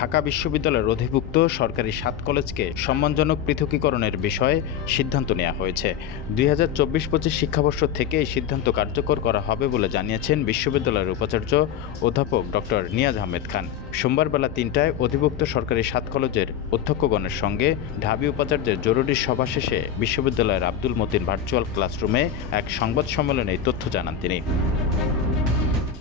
ঢাকা বিশ্ববিদ্যালয়ের অধিভুক্ত সরকারি ৭ কলেজকে সম্মানজনক পৃথকীকরণের বিষয়ে সিদ্ধান্ত নেওয়া হয়েছে। ২০২৪-২৫ শিক্ষাবর্ষ থেকে এই সিদ্ধান্ত কার্যকর করা হবে বলে জানিয়েছেন বিশ্ববিদ্যালয়ের উপাচার্য অধ্যাপক ডক্টর নিয়াজ আহমেদ খান। সোমবার বেলা ৩টায় অধিভুক্ত সরকারি ৭ কলেজের অধ্যক্ষগণের সঙ্গে ঢাবি উপাচার্যের জরুরি সভা শেষে বিশ্ববিদ্যালয়ের আব্দুল মতিন ভার্চুয়াল ক্লাসরুমে এক সংবাদ সম্মেলনে এই তথ্য জানান তিনি।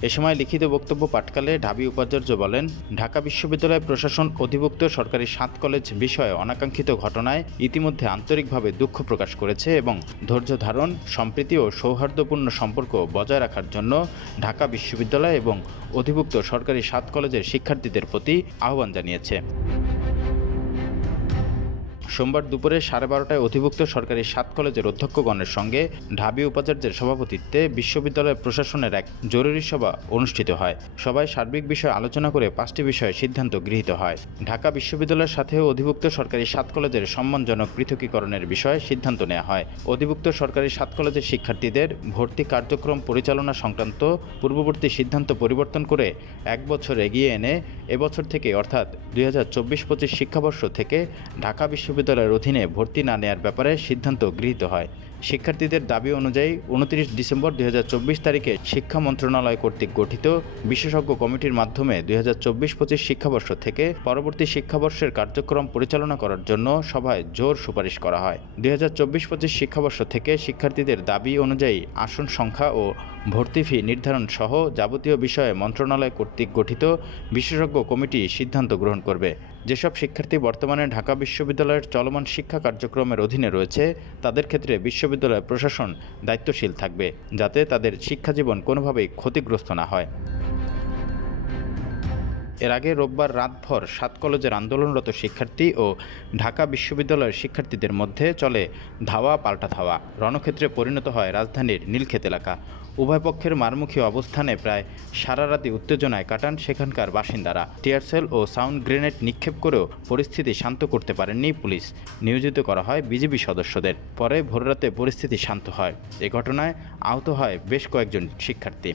এ সময় লিখিত বক্তব্য পাঠকালে ঢাবি উপাচার্য বলেন, ঢাকা বিশ্ববিদ্যালয় প্রশাসন অধিভুক্ত সরকারি ৭ কলেজ বিষয়ে অনাকাঙ্ক্ষিত ঘটনায় ইতিমধ্যে আন্তরিকভাবে দুঃখ প্রকাশ করেছে এবং ধৈর্য ধারণ, সম্প্রীতি ও সৌহার্দ্যপূর্ণ সম্পর্ক বজায় রাখার জন্য ঢাকা বিশ্ববিদ্যালয় এবং অধিভুক্ত সরকারি ৭ কলেজের শিক্ষার্থীদের প্রতি আহ্বান জানিয়েছে। সোমবার দুপুরে 12:30টায় অধিভুক্ত সরকারি ৭ কলেজের অধ্যক্ষগণের সঙ্গে ঢাবি উপাচার্যের সভাপতিত্বে বিশ্ববিদ্যালয় প্রশাসনের এক জরুরি সভা অনুষ্ঠিত হয়। সভায় সার্বিক বিষয়ে আলোচনা করে 5টি বিষয়ে সিদ্ধান্ত গৃহীত হয়। ঢাকা বিশ্ববিদ্যালয়ের সাথেও অধিভুক্ত সরকারি 7 কলেজের সম্মানজনক পৃথকীকরণের বিষয়ে সিদ্ধান্ত নেওয়া হয়। অধিভুক্ত সরকারি 7 কলেজের শিক্ষার্থীদের ভর্তি কার্যক্রম পরিচালনা সংক্রান্ত পূর্ববর্তী সিদ্ধান্ত পরিবর্তন করে 1 বছর এগিয়ে এনে এবছর থেকে অর্থাৎ 2024-25 শিক্ষাবর্ষ থেকে ঢাকা বিশ্ববিদ্যালয়ের অধীনে ভর্তি না নেওয়ার ব্যাপারে সিদ্ধান্ত গৃহীত হয়। শিক্ষার্থীদের দাবি অনুযায়ী 29 ডিসেম্বর 2024 তারিখে শিক্ষা মন্ত্রণালয় কর্তৃক গঠিত বিশেষজ্ঞ কমিটির মাধ্যমে 2024-25 শিক্ষাবর্ষ থেকে পরবর্তী শিক্ষাবর্ষের কার্যক্রম পরিচালনা করার জন্য সভায় জোর সুপারিশ করা হয়। 2024-25 শিক্ষাবর্ষ থেকে শিক্ষার্থীদের দাবি অনুযায়ী আসন সংখ্যা ও ভর্তি ফি নির্ধারণ সহ যাবতীয় বিষয়ে মন্ত্রণালয় কর্তৃক গঠিত বিশেষজ্ঞ কমিটি সিদ্ধান্ত গ্রহণ করবে। যেসব শিক্ষার্থী বর্তমানে ঢাকা বিশ্ববিদ্যালয়ের চলমান শিক্ষা কার্যক্রমের অধীনে রয়েছে তাদের ক্ষেত্রে বিশ্ববিদ্যালয় প্রশাসন দায়িত্বশীল থাকবে যাতে তাদের শিক্ষাজীবন কোনোভাবেই ক্ষতিগ্রস্ত না হয়। এর আগে রোববার রাতভর 7 কলেজের আন্দোলনরত শিক্ষার্থী ও ঢাকা বিশ্ববিদ্যালয়ের শিক্ষার্থীদের মধ্যে চলে ধাওয়া পাল্টা ধাওয়া। রণক্ষেত্রে পরিণত হয় রাজধানীর নীলক্ষেত এলাকা। উভয় পক্ষের মারমুখী অবস্থানে প্রায় সারা রাতি উত্তেজনায় কাটান সেখানকার বাসিন্দারা। টিয়ারশেল ও সাউন্ড গ্রেনেড নিক্ষেপ করেও পরিস্থিতি শান্ত করতে পারেননি পুলিশ। নিয়োজিত করা হয় বিজিবি সদস্যদের। পরে ভোররাতে পরিস্থিতি শান্ত হয়। এ ঘটনায় আহত হয় বেশ কয়েকজন শিক্ষার্থী।